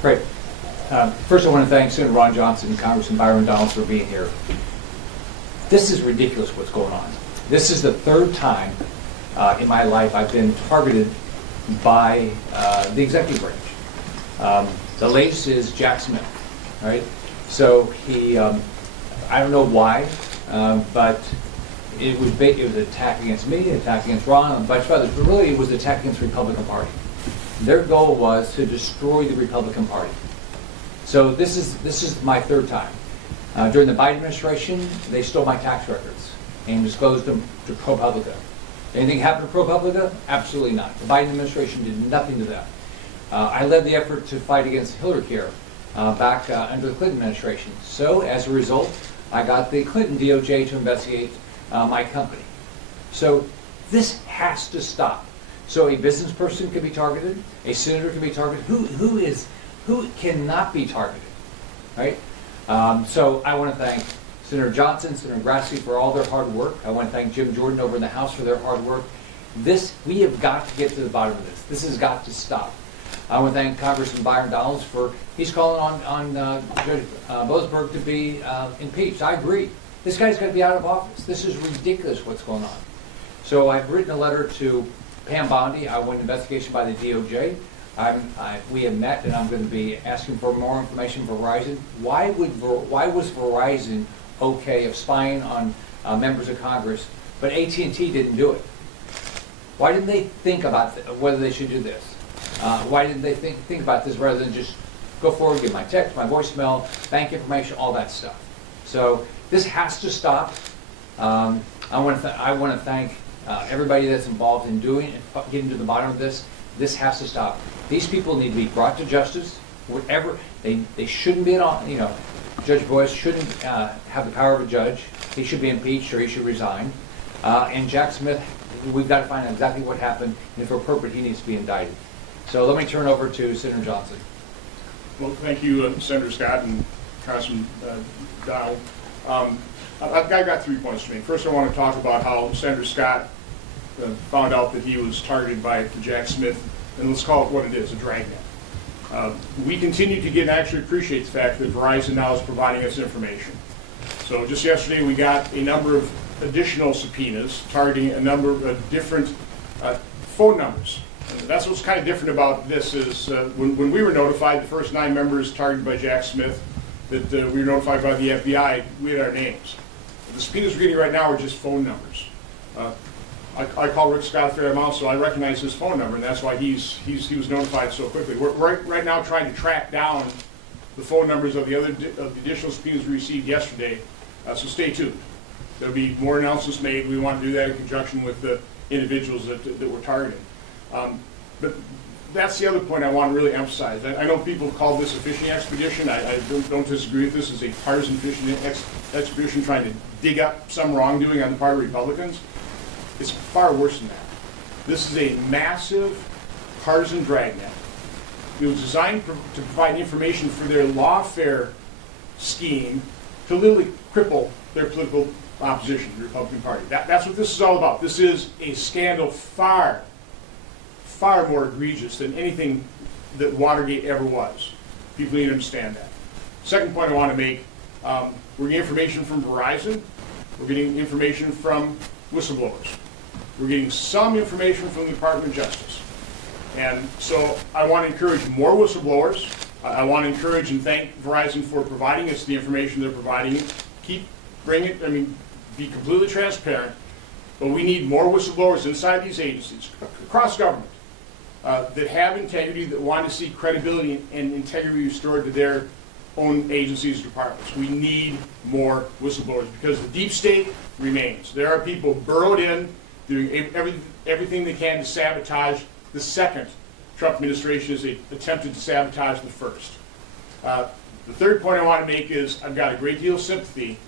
Great. First, I want to thank Senator Ron Johnson and Congressman Byron Donalds for being here. This is ridiculous what's going on. This is the third time in my life I've been targeted by the executive branch. The latest is Jack Smith, right? So he, I don't know why, but it was an attack against me, an attack against Ron, and a bunch of others, but really it was an attack against the Republican Party. Their goal was to destroy the Republican Party. So this is my third time. During the Biden administration, they stole my tax records and disclosed them to ProPublica. Anything happened to ProPublica? Absolutely not. The Biden administration did nothing to them. I led the effort to fight against Hillary back under the Clinton administration. So as a result, I got the Clinton DOJ to investigate my company. So this has to stop. So a business person can be targeted, a senator can be targeted. Who cannot be targeted, right? So I want to thank Senator Johnson, Senator Grassley for all their hard work. I want to thank Jim Jordan over in the House for their hard work. We have got to get to the bottom of this. This has got to stop. I want to thank Congressman Byron Donalds he's calling on Judge Boasberg to be impeached. I agree. This guy's got to be out of office. This is ridiculous what's going on. So I've written a letter to Pam Bondi. I want an investigation by the DOJ. We have met, and I'm going to be asking for more information from Verizon. Why was Verizon okay of spying on members of Congress, but AT&T didn't do it? Why didn't they think about whether they should do this? Why didn't they think about this rather than just go forward, give my text, my voicemail, bank information, all that stuff? So this has to stop. I want to thank everybody that's involved in doing and getting to the bottom of this. This has to stop. These people need to be brought to justice. Whatever they shouldn't be in. Judge Boyce shouldn't have the power of a judge. He should be impeached or he should resign. And Jack Smith, we've got to find out exactly what happened, and if appropriate, he needs to be indicted. So let me turn over to Senator Johnson. Well, thank you, Senator Scott and Congressman Donald. I've got 3 points to make. First, I want to talk about how Senator Scott found out that he was targeted by Jack Smith, and let's call it what it is, a dragnet. We continue to get and actually appreciate the fact that Verizon now is providing us information. So just yesterday we got a number of additional subpoenas targeting a number of different phone numbers. And that's what's kind of different about this is when we were notified, the first 9 members targeted by Jack Smith, that we were notified by the FBI, we had our names. The subpoenas we're getting right now are just phone numbers. I call Rick Scott Fair Mouse, so I recognize his phone number, and that's why he was notified so quickly. We're right now trying to track down the phone numbers of the additional subpoenas we received yesterday. So stay tuned. There'll be more announcements made. We want to do that in conjunction with the individuals that we're targeting. But that's the other point I want to really emphasize. I know people call this a fishing expedition. I don't disagree with this as a partisan fishing expedition trying to dig up some wrongdoing on the part of Republicans. It's far worse than that. This is a massive partisan dragnet. It was designed to provide information for their lawfare scheme to literally cripple their political opposition, the Republican Party. That's what this is all about. This is a scandal far more egregious than anything that Watergate ever was. People need to understand that. Second point I want to make, we're getting information from Verizon. We're getting information from whistleblowers. We're getting some information from the Department of Justice. And so I want to encourage more whistleblowers. I want to encourage and thank Verizon for providing us the information they're providing. Be completely transparent. But we need more whistleblowers inside these agencies, across government, that have integrity, that want to see credibility and integrity restored to their own agencies and departments. We need more whistleblowers because the deep state remains. There are people burrowed in, doing everything they can to sabotage the second Trump administration as they attempted to sabotage the first. The third point I want to make is I've got a great deal of sympathy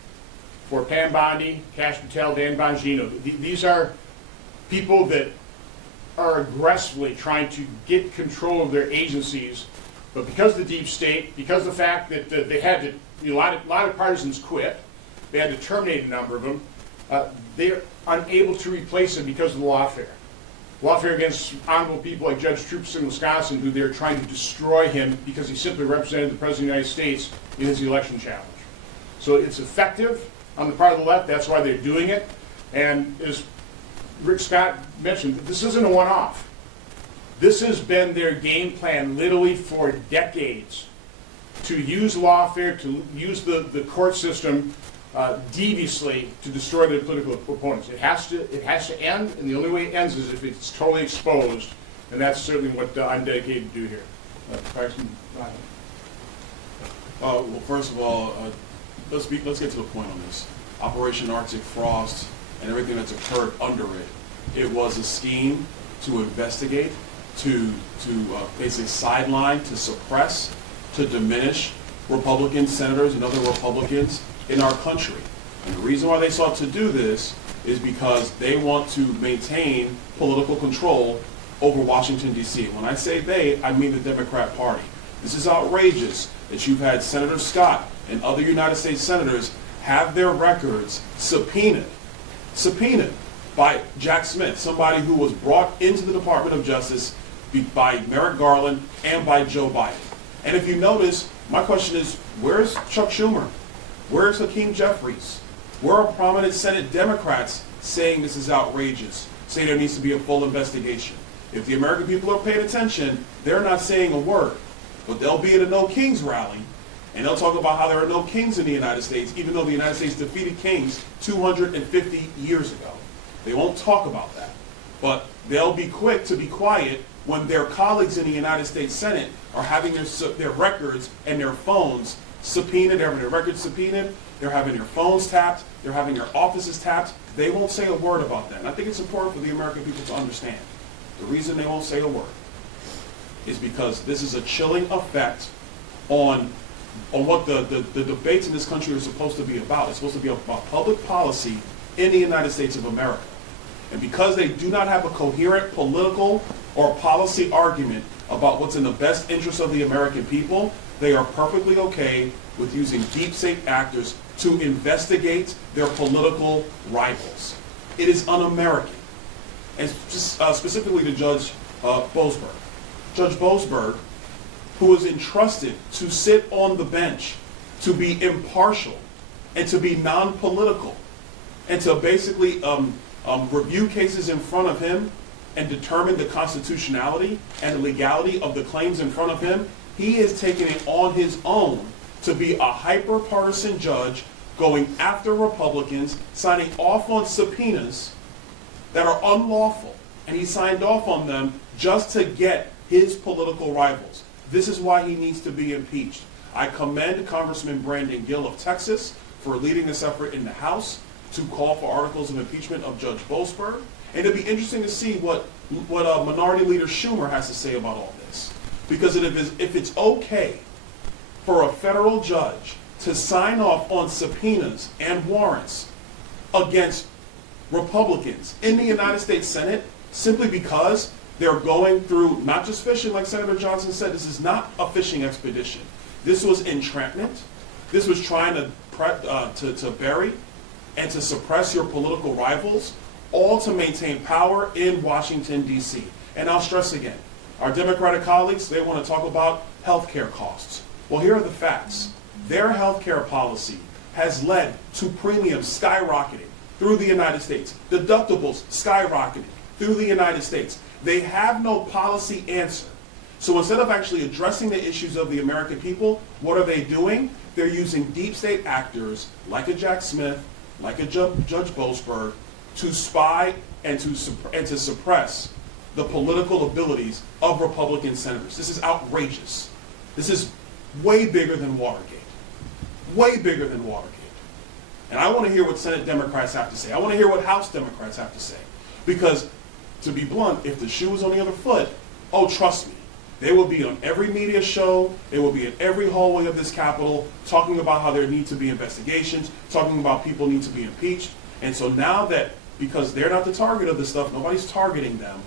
for Pam Bondi, Kash Patel, Dan Bongino. These are people that are aggressively trying to get control of their agencies, but because of the deep state, because of the fact that they had to, a lot of partisans quit, they had to terminate a number of them, they're unable to replace them because of the lawfare. lawfare against honorable people like Judge Troops in Wisconsin, who they're trying to destroy him because he simply represented the President of the United States in his election challenge. So it's effective on the part of the left. That's why they're doing it. And as Rick Scott mentioned, this isn't a one-off. This has been their game plan literally for decades, to use lawfare, to use the court system deviously to destroy their political opponents. It has to end, and the only way it ends is if it's totally exposed, and that's certainly what I'm dedicated to do here. Congressman Ryan. Well, first of all, let's get to the point on this. Operation Arctic Frost and everything that's occurred under it, it was a scheme to investigate, to basically sideline, to suppress, to diminish Republican senators and other Republicans in our country. And the reason why they sought to do this is because they want to maintain political control over Washington, D.C. When I say they, I mean the Democrat Party. This is outrageous that you've had Senator Scott and other United States senators have their records subpoenaed by Jack Smith, somebody who was brought into the Department of Justice by Merrick Garland and by Joe Biden. And if you notice, my question is, where's Chuck Schumer? Where's Hakeem Jeffries? Where are prominent Senate Democrats saying this is outrageous, saying there needs to be a full investigation? If the American people are paying attention, they're not saying a word. But they'll be at a No Kings rally, and they'll talk about how there are no kings in the United States, even though the United States defeated kings 250 years ago. They won't talk about that. But they'll be quick to be quiet when their colleagues in the United States Senate are having their records and their phones subpoenaed, they're having their records subpoenaed, they're having their phones tapped, they're having their offices tapped. They won't say a word about that. And I think it's important for the American people to understand. The reason they won't say a word is because this is a chilling effect on what the debates in this country are supposed to be about. It's supposed to be about public policy in the United States of America. And because they do not have a coherent political or policy argument about what's in the best interest of the American people, they are perfectly okay with using deep state actors to investigate their political rivals. It is un-American. And specifically to Judge Boasberg. Judge Boasberg, who was entrusted to sit on the bench, to be impartial, and to be non-political, and to basically review cases in front of him and determine the constitutionality and the legality of the claims in front of him, he is taking it on his own to be a hyper-partisan judge going after Republicans, signing off on subpoenas that are unlawful. And he signed off on them just to get his political rivals. This is why he needs to be impeached. I commend Congressman Brandon Gill of Texas for leading this effort in the House to call for articles of impeachment of Judge Boasberg. And it'll be interesting to see what Minority Leader Schumer has to say about all this. Because if it's okay for a federal judge to sign off on subpoenas and warrants against Republicans in the United States Senate simply because they're going through not just fishing, like Senator Johnson said, this is not a fishing expedition. This was entrapment. This was trying to bury and to suppress your political rivals, all to maintain power in Washington, D.C. And I'll stress again, our Democratic colleagues, they want to talk about health care costs. Well, here are the facts. Their health care policy has led to premiums skyrocketing through the United States, deductibles skyrocketing through the United States. They have no policy answer. So instead of actually addressing the issues of the American people, what are they doing? They're using deep state actors like a Jack Smith, like a Judge Boasberg, to spy and to suppress the political abilities of Republican senators. This is outrageous. This is way bigger than Watergate. Way bigger than Watergate. And I want to hear what Senate Democrats have to say. I want to hear what House Democrats have to say. Because, to be blunt, if the shoe was on the other foot, oh, trust me, they will be on every media show, they will be in every hallway of this Capitol, talking about how there need to be investigations, talking about people need to be impeached. And so now that, because they're not the target of this stuff, nobody's targeting them,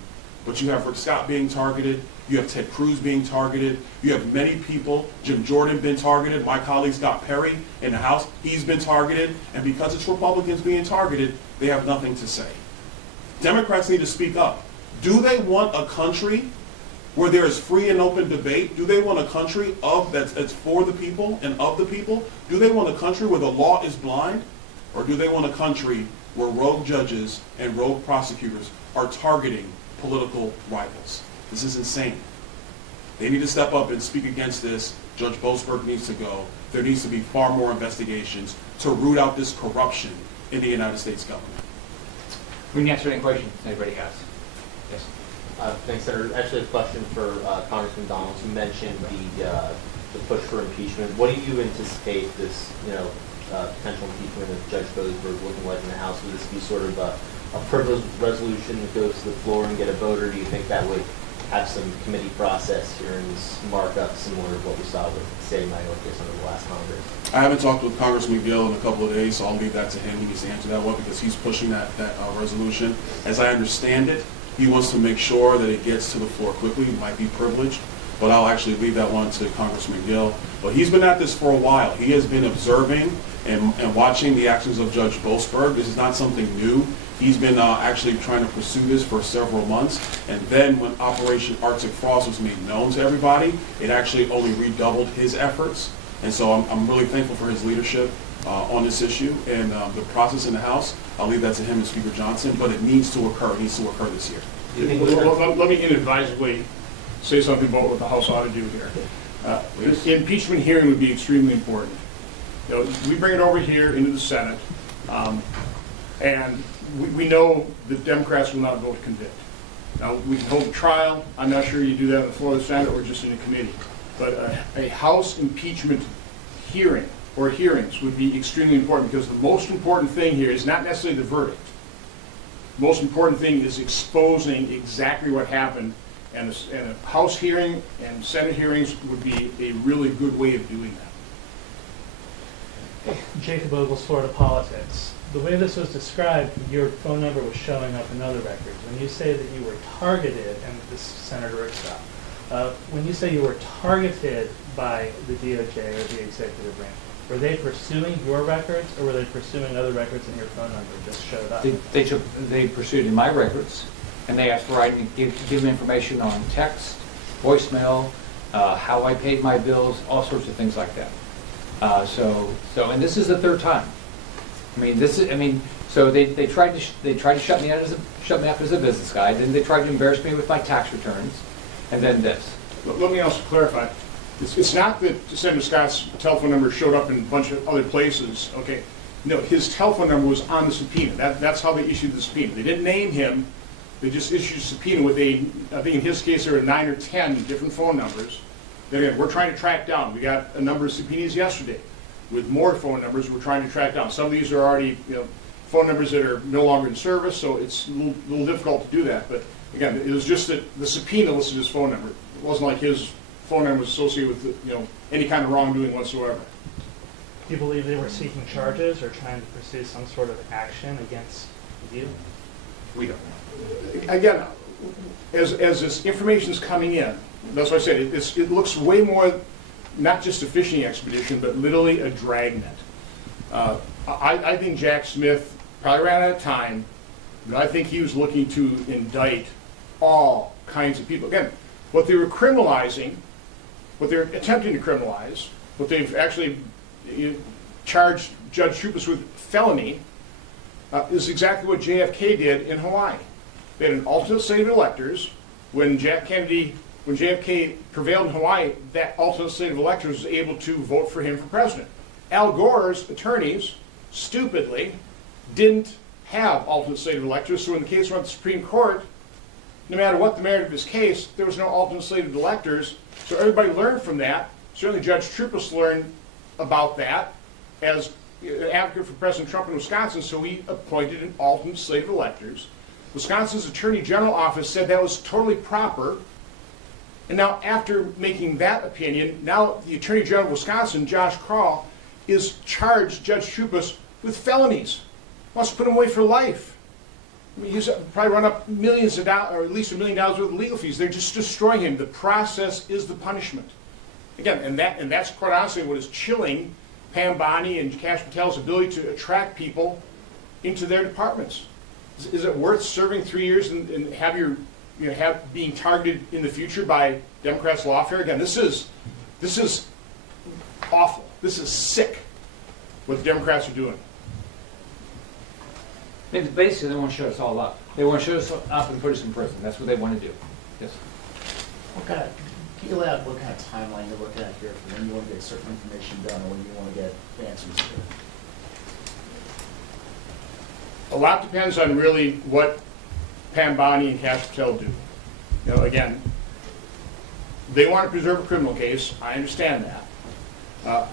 but you have Rick Scott being targeted, you have Ted Cruz being targeted, you have many people, Jim Jordan been targeted, my colleague Scott Perry in the House, he's been targeted, and because it's Republicans being targeted, they have nothing to say. Democrats need to speak up. Do they want a country where there is free and open debate? Do they want a country that's for the people and of the people? Do they want a country where the law is blind? Or do they want a country where rogue judges and rogue prosecutors are targeting political rivals? This is insane. They need to step up and speak against this. Judge Boasberg needs to go. There needs to be far more investigations to root out this corruption in the United States government. We can answer any questions anybody has. Yes. Thanks, Senator. Actually, a question for Congressman Donalds. You mentioned the push for impeachment. What do you anticipate this, potential impeachment of Judge Boasberg looking like in the House? Would this be sort of a privileged resolution that goes to the floor and get a vote, or do you think that would have some committee process hearings, markup similar to what we saw with State Mayorkas under the last Congress? I haven't talked with Congressman Gill in a couple of days, so I'll leave that to him. He needs to answer that one because he's pushing that resolution. As I understand it, he wants to make sure that it gets to the floor quickly. It might be privileged, but I'll actually leave that one to Congressman Gill. But he's been at this for a while. He has been observing and watching the actions of Judge Boasberg. This is not something new. He's been actually trying to pursue this for several months. And then when Operation Arctic Frost was made known to everybody, it actually only redoubled his efforts. And so I'm really thankful for his leadership on this issue. And the process in the House, I'll leave that to him and Speaker Johnson, but it needs to occur. It needs to occur this year. Let me inadvisably say something about what the House ought to do here. The impeachment hearing would be extremely important. We bring it over here into the Senate, and we know the Democrats will not vote to convict. Now, we can hold a trial. I'm not sure you do that on the floor of the Senate or just in a committee. But a House impeachment hearing or hearings would be extremely important, because the most important thing here is not necessarily the verdict. The most important thing is exposing exactly what happened, and a House hearing and Senate hearings would be a really good way of doing that. Jacob Ogles, Florida Politics. The way this was described, your phone number was showing up in other records. When you say that you were targeted, and this is Senator Rickstock, when you say you were targeted by the DOJ or the executive branch, were they pursuing your records, or were they pursuing other records and your phone number just showed up? They pursued in my records, and they asked for I to give them information on text, voicemail, how I paid my bills, all sorts of things like that. And this is the third time. So they tried to shut me up as a business guy. Then they tried to embarrass me with my tax returns, and then this. Let me also clarify. It's not that Senator Scott's telephone number showed up in a bunch of other places. Okay, no, his telephone number was on the subpoena. That's how they issued the subpoena. They didn't name him. They just issued a subpoena with I think in his case there were 9 or 10 different phone numbers. Then again, we're trying to track down. We got a number of subpoenas yesterday with more phone numbers we're trying to track down. Some of these are already phone numbers that are no longer in service, so it's a little difficult to do that. But again, it was just that the subpoena listed his phone number. It wasn't like his phone number was associated with any kind of wrongdoing whatsoever. Do you believe they were seeking charges or trying to pursue some sort of action against you? We don't know. Again, as this information is coming in, that's why I said it looks way more not just a fishing expedition, but literally a dragnet. I think Jack Smith probably ran out of time, but I think he was looking to indict all kinds of people. Again, what they were criminalizing, what they're attempting to criminalize, what they've actually charged Judge Troupas with felony, is exactly what JFK did in Hawaii. They had an alternate slate of electors. When JFK prevailed in Hawaii, that alternate slate of electors was able to vote for him for president. Al Gore's attorneys, stupidly, didn't have alternate slate of electors, so when the case went to the Supreme Court, no matter what the merit of his case, there was no alternate slate of electors, so everybody learned from that. Certainly Judge Troupas learned about that as an advocate for President Trump in Wisconsin, so he appointed an alternate slate of electors. Wisconsin's Attorney General office said that was totally proper. And now, after making that opinion, now the Attorney General of Wisconsin, Josh Krall, is charged Judge Troupas with felonies. Wants to put him away for life. He's probably run up millions of dollars, or at least $1 million worth of legal fees. They're just destroying him. The process is the punishment. Again, and that's quite honestly what is chilling Pam Bondi and Kash Patel's ability to attract people into their departments. Is it worth serving 3 years and have your being targeted in the future by Democrats' lawfare. Again, this is awful. This is sick what the Democrats are doing. Basically, they want to shut us all up. They want to shut us up and put us in prison. That's what they want to do. Yes. Can you lay out what kind of timeline you're looking at here for when you want to get certain information done or when you want to get answers to? A lot depends on really what Pam Bondi and Kash Patel do. Again, they want to preserve a criminal case. I understand that.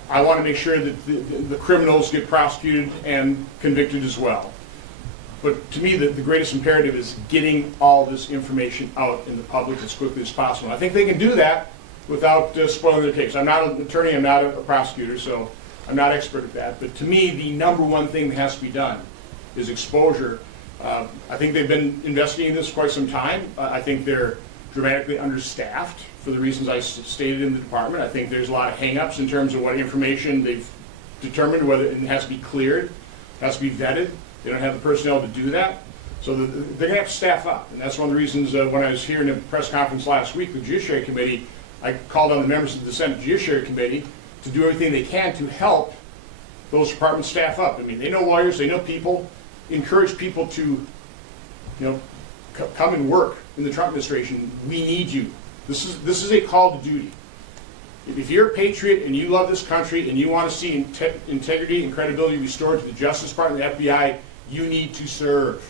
I want to make sure that the criminals get prosecuted and convicted as well. But to me, the greatest imperative is getting all this information out in the public as quickly as possible. I think they can do that without spoiling their case. I'm not an attorney, I'm not a prosecutor, so I'm not expert at that. But to me, the number one thing that has to be done is exposure. I think they've been investigating this quite some time. I think they're dramatically understaffed for the reasons I stated in the department. I think there's a lot of hang-ups in terms of what information they've determined, whether it has to be cleared, has to be vetted. They don't have the personnel to do that. So they're going to have to staff up. And that's one of the reasons when I was here in the press conference last week with the Judiciary Committee, I called on the members of the Senate Judiciary Committee to do everything they can to help those departments staff up. I mean, they know lawyers, they know people, encourage people to, come and work in the Trump administration. We need you. This is a call to duty. If you're a patriot and you love this country and you want to see integrity and credibility restored to the Justice Department and the FBI, you need to serve.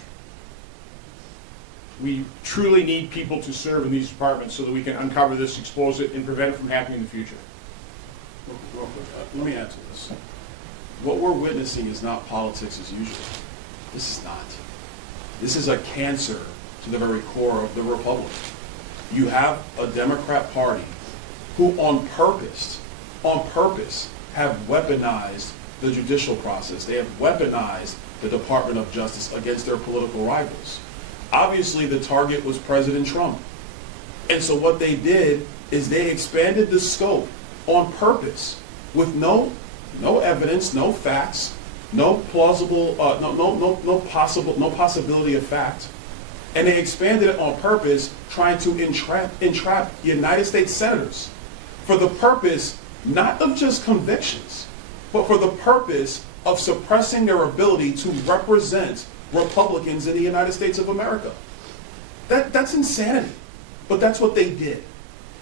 We truly need people to serve in these departments so that we can uncover this, expose it, and prevent it from happening in the future. Real quick, let me answer this. What we're witnessing is not politics as usual. This is not. This is a cancer to the very core of the republic. You have a Democrat Party who on purpose have weaponized the judicial process. They have weaponized the Department of Justice against their political rivals. Obviously, the target was President Trump. And so what they did is they expanded the scope on purpose with no evidence, no facts, no plausible, no possibility of fact. And they expanded it on purpose, trying to entrap United States senators for the purpose not of just convictions, but for the purpose of suppressing their ability to represent Republicans in the United States of America. That's insanity, but that's what they did.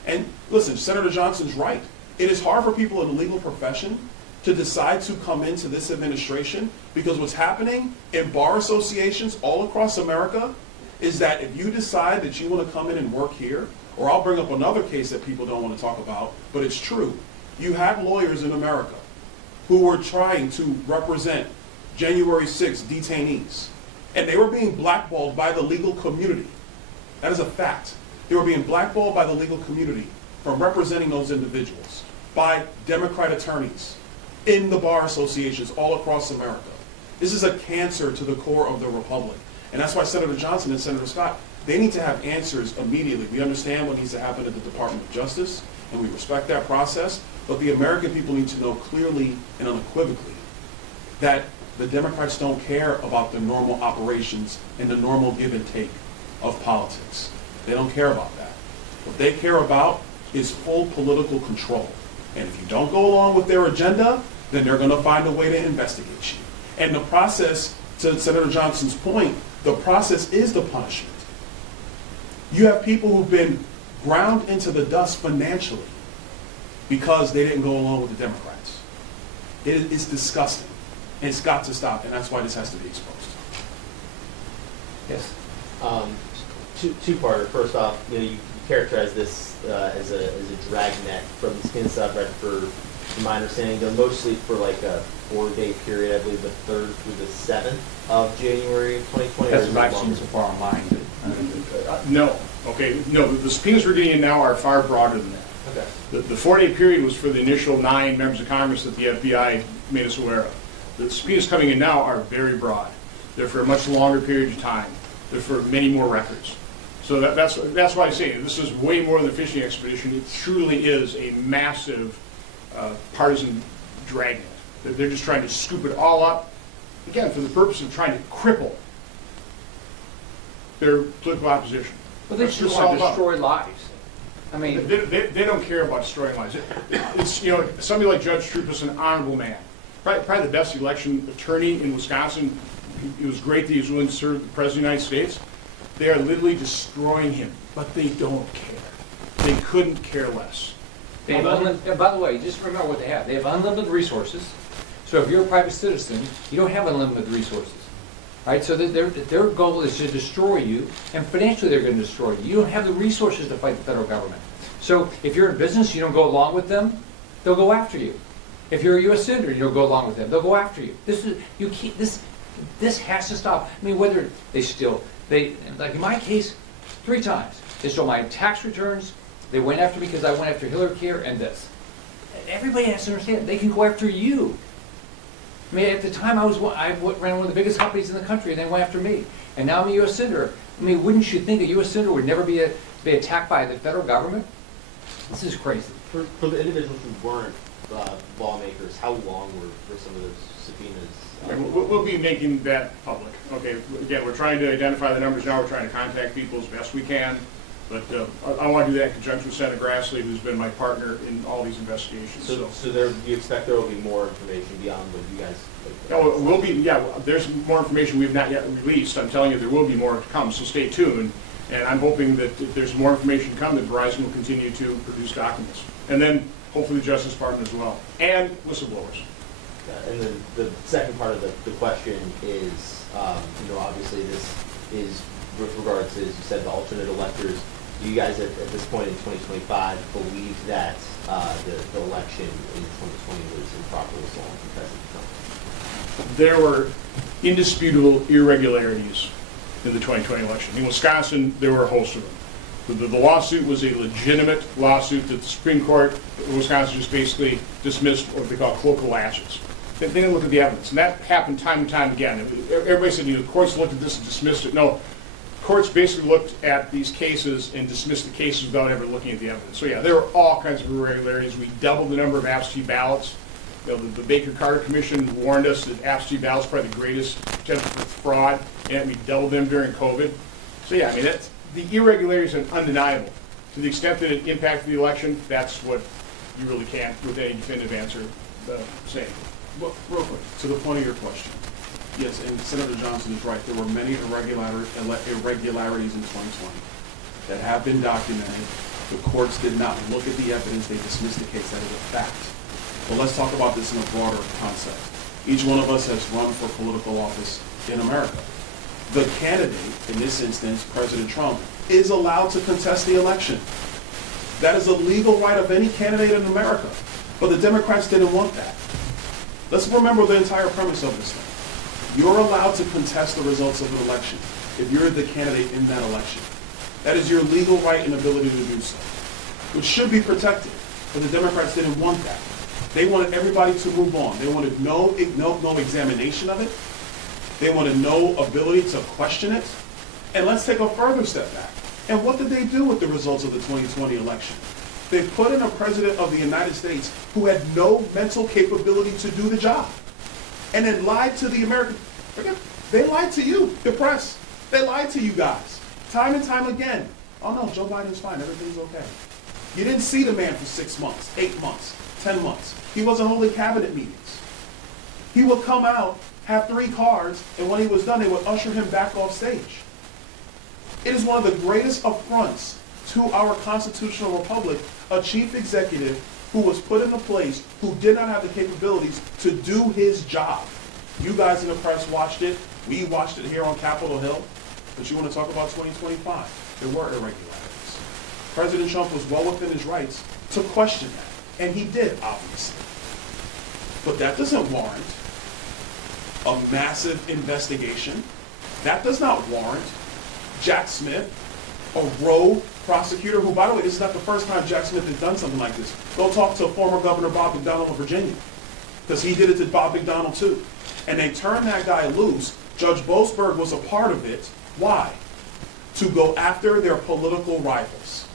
And listen, Senator Johnson's right. It is hard for people in the legal profession to decide to come into this administration because what's happening in bar associations all across America is that if you decide that you want to come in and work here, or I'll bring up another case that people don't want to talk about, but it's true. You had lawyers in America who were trying to represent January 6th detainees, and they were being blackballed by the legal community. That is a fact. They were being blackballed by the legal community from representing those individuals by Democrat attorneys in the bar associations all across America. This is a cancer to the core of the republic. And that's why Senator Johnson and Senator Scott, they need to have answers immediately. We understand what needs to happen at the Department of Justice, and we respect that process, but the American people need to know clearly and unequivocally that the Democrats don't care about the normal operations and the normal give and take of politics. They don't care about that. What they care about is full political control. And if you don't go along with their agenda, then they're going to find a way to investigate you. And the process, to Senator Johnson's point, the process is the punishment. You have people who've been ground into the dust financially because they didn't go along with the Democrats. It's disgusting. And it's got to stop, and that's why this has to be exposed. Yes. Two-parter. First off, you characterize this as a dragnet from the skin side, right? From my understanding, though, mostly for like a 4-day period, I believe the 3rd through the 7th of January 2020. That's what I've seen so far online. No. Okay. No, the subpoenas we're getting in now are far broader than that. Okay. The 4-day period was for the initial 9 members of Congress that the FBI made us aware of. The subpoenas coming in now are very broad. They're for a much longer period of time. They're for many more records. So that's why I say this is way more than a fishing expedition. It truly is a massive partisan dragnet. They're just trying to scoop it all up, again, for the purpose of trying to cripple their political opposition. Well, they That's just what want it's to all about. destroy lives. I mean, They don't care about destroying lives. It's, you know, somebody like Judge Troop is an honorable man. Probably the best election attorney in Wisconsin. It was great that he was willing to serve the President of the United States. They are literally destroying him, but they don't care. They couldn't care less. they have and by the way, just remember what they have. They have unlimited resources. So if you're a private citizen, you don't have unlimited resources. Right? So their goal is to destroy you, and financially they're going to destroy you. You don't have the resources to fight the federal government. So if you're in business, you don't go along with them, they'll go after you. If you're a U.S. senator, you don't go along with them, they'll go after you. This has to stop. I mean, whether like in my case, 3 times. They stole my tax returns, they went after me because I went after Hillary Care, and this. Everybody has to understand, they can go after you. I mean, at the time I ran one of the biggest companies in the country, and they went after me. And now I'm a U.S. senator. I mean, wouldn't you think a U.S. senator would never be attacked by the federal government? This is crazy. For the individuals who weren't lawmakers, how long were some of those subpoenas? We'll be making that public. Okay, again, we're trying to identify the numbers now. We're trying to contact people as best we can. But I want to do that in conjunction with Senator Grassley, who's been my partner in all these investigations. So there, you expect there will be more information beyond what you guys... No, it will be, yeah, there's more information we have not yet released. I'm telling you, there will be more to come, so stay tuned. And I'm hoping that if there's more information to come, that Verizon will continue to produce documents. And then hopefully the Justice Department as well, and whistleblowers. And then the second part of the question is, obviously this is with regards to, as you said, the alternate electors. Do you guys at this point in 2025 believe that the election in 2020 was improperly stolen from President Trump? There were indisputable irregularities in the 2020 election. In Wisconsin, there were a host of them. The lawsuit was a legitimate lawsuit that the Supreme Court of Wisconsin just basically dismissed what they call colloquial lashes. They didn't look at the evidence, and that happened time and time again. Everybody said, the courts looked at this and dismissed it. No, courts basically looked at these cases and dismissed the cases without ever looking at the evidence. So yeah, there were all kinds of irregularities. We doubled the number of absentee ballots. The Baker-Carter Commission warned us that absentee ballots are probably the greatest potential for fraud, and we doubled them during COVID. So yeah, I mean, the irregularities are undeniable. To the extent that it impacted the election, that's what you really can't, with any definitive answer, say. Well, real quick, to the point of your question. Yes, and Senator Johnson is right. There were many irregularities in 2020 that have been documented. The courts did not look at the evidence. They dismissed the case. That is a fact. But let's talk about this in a broader concept. Each one of us has run for political office in America. The candidate, in this instance, President Trump, is allowed to contest the election. That is a legal right of any candidate in America. But the Democrats didn't want that. Let's remember the entire premise of this thing. You're allowed to contest the results of an election if you're the candidate in that election. That is your legal right and ability to do so, which should be protected. But the Democrats didn't want that. They wanted everybody to move on. They wanted no examination of it. They wanted no ability to question it. And let's take a further step back. And what did they do with the results of the 2020 election? They put in a president of the United States who had no mental capability to do the job. And then lied to the American. They lied to you, the press. They lied to you guys. Time and time again. Oh no, Joe Biden's fine. Everything's okay. You didn't see the man for 6 months, 8 months, 10 months. He wasn't holding cabinet meetings. He would come out, have 3 cars, and when he was done, they would usher him back off stage. It is one of the greatest affronts to our constitutional republic, a chief executive who was put into place who did not have the capabilities to do his job. You guys in the press watched it. We watched it here on Capitol Hill. But you want to talk about 2025? There were irregularities. President Trump was well within his rights to question that. And he did, obviously. But that doesn't warrant a massive investigation. That does not warrant Jack Smith, a rogue prosecutor who, by the way, this is not the first time Jack Smith has done something like this. Go talk to former Governor Bob McDonnell of Virginia, because he did it to Bob McDonnell too. And they turned that guy loose. Judge Boasberg was a part of it. Why? To go after their political rivals.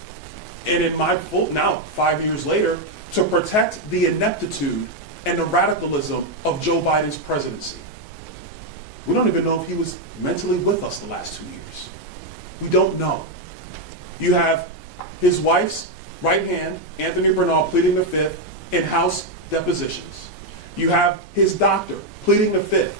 And in my book, now 5 years later, to protect the ineptitude and the radicalism of Joe Biden's presidency. We don't even know if he was mentally with us the last 2 years. We don't know. You have his wife's right hand, Anthony Bernal, pleading the fifth in House depositions. You have his doctor pleading the fifth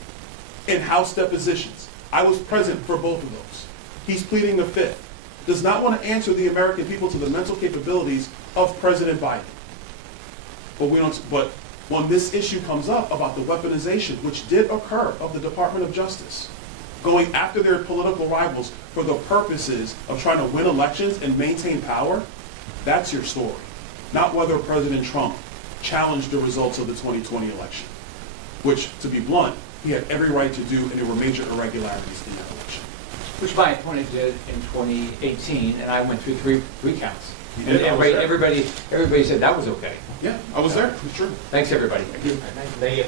in House depositions. I was present for both of those. He's pleading the fifth. Does not want to answer the American people to the mental capabilities of President Biden. But when this issue comes up about the weaponization, which did occur, of the Department of Justice, going after their political rivals for the purposes of trying to win elections and maintain power, that's your story. Not whether President Trump challenged the results of the 2020 election, which, to be blunt, he had every right to do, and there were major irregularities in that election. Which my opponent did in 2018, and I went through three recounts. You And did? I was there. everybody said that was okay. Yeah, I was there. It's true. Thanks, everybody. Thank you. Thank you.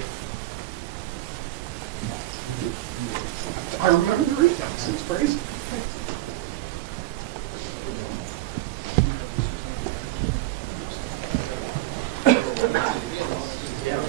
I remember the recounts. It's crazy. Yeah.